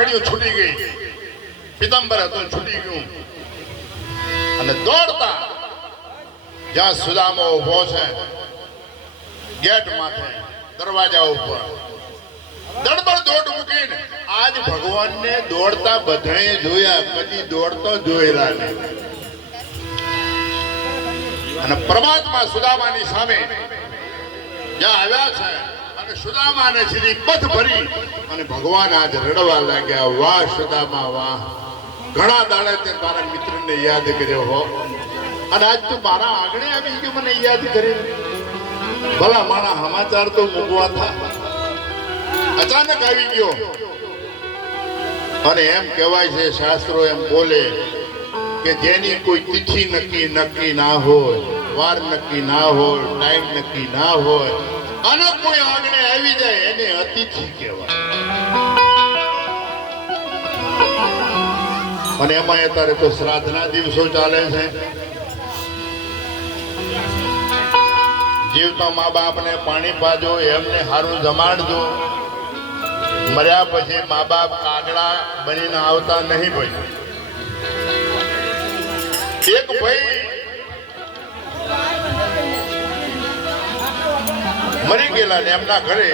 રાખડીઓ છૂટી ગઈ, પિતાંબર હતું છૂટી ગયું અને દોડતા જ્યાં સુદામો ઉભો છે ગેટ માથે દરવાજા ઉપર દડબડ દોડ મૂકીને આજ ભગવાનને દોડતા બધાએ જોયા, કદી દોડતો જોયેલા નહીં. અને પરમાત્મા સુદામાની સામે જ્યાં આવ્યા છે અને સુદામાને સીધી પથ ભરી અને ભગવાન આજ રડવા લાગ્યા. વાહ સુદામા વાહ, ઘણા દાડે તે તારા મિત્રને યાદ કર્યો હો અને આજ તું મારા આંગણે આવી ગયો મને યાદ કરી. ભલા મારા સમાચાર તો મૂકવા થા, અચાનક આવી ગયો. અને એમ કહેવાય છે, શાસ્ત્રો એમ બોલે કે જેની કોઈ તિથિ નક્કી ના હોય, વાર નક્કી ના હોય, ટાઈમ નક્કી ના હોય અને કોઈ આંગણે આવી જાય એને અતિથિ કહેવાય. અને એમાં અત્યારે તો શ્રાદ્ધના દિવસો ચાલે છે. જીવતા મા બાપને પાણી પાજો, એમને સારું જમાડજો. મર્યા પછી મા બાપ કાગડા બનીને આવતા નહીં. ભાઈ એક ભાઈ મરી ગયેલા ને એમના ઘરે